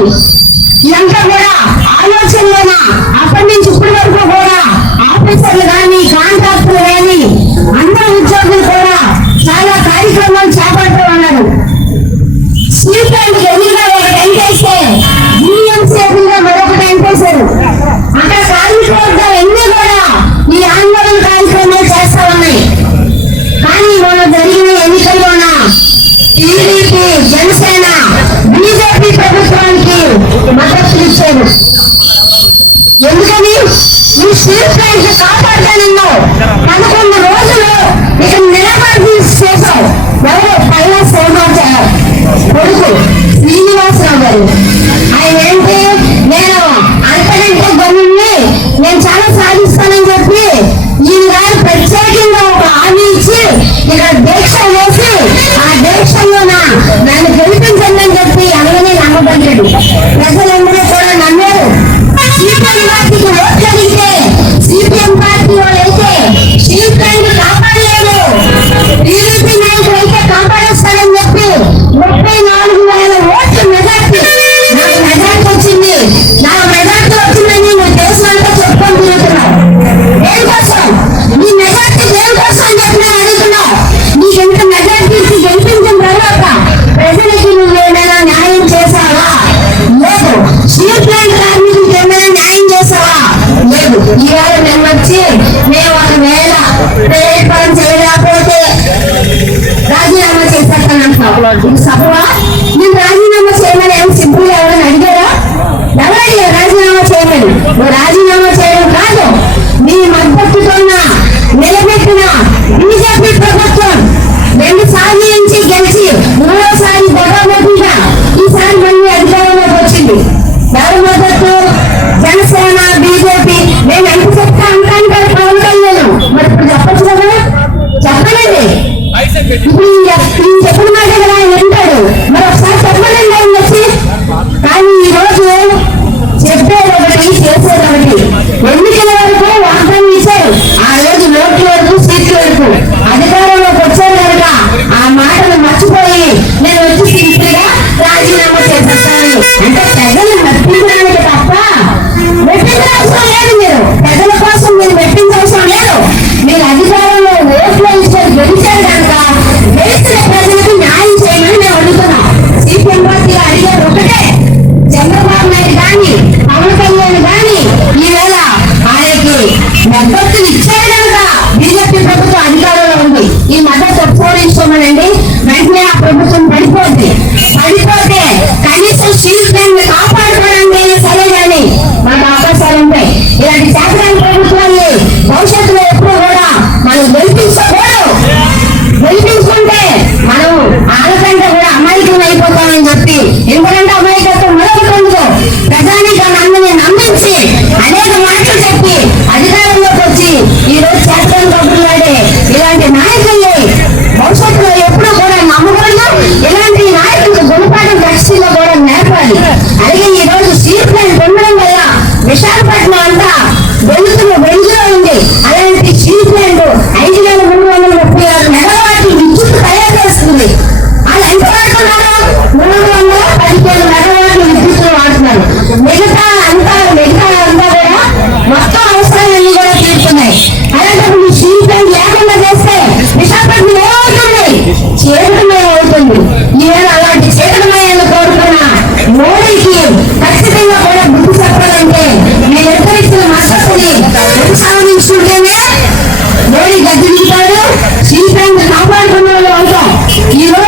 లేదు. ఇదంతా కూడా ఆలోచనలోనా అప్పటి నుంచి ఇప్పటి వరకు కూడా ఆఫీసర్లు కానీ కాంట్రాక్ట్ ఎందుకని? నువ్వు శ్రీకృష్ణ కాపాడతానన్నావు. పదకొండు రోజులు ఇక నిలబడి సభవా నేను రాజీనామా చేయమని ఏమి సింపుల్ ఎవరైనా అడిగారా? ఎవరడిగా రాజీనామా చేయమని? రాజీనామా చేయడం కాదు. మీ మద్దతుతో నిలబెట్టిన బీజేపీ ప్రభుత్వం రెండు సార్లు నుంచి గెలిచి మూడోసారి దెబ్బగా ఈసారి మళ్ళీ అధికారంలోకి వచ్చింది. ఎవరి మద్దతు? జనసేన బీజేపీ. నేను ఎంత చెప్తా అంటాను కదా పవన్ కళ్యాణ్. మరి ఇప్పుడు చెప్పచ్చు కదా? చెప్పలేదు. ఇప్పుడు you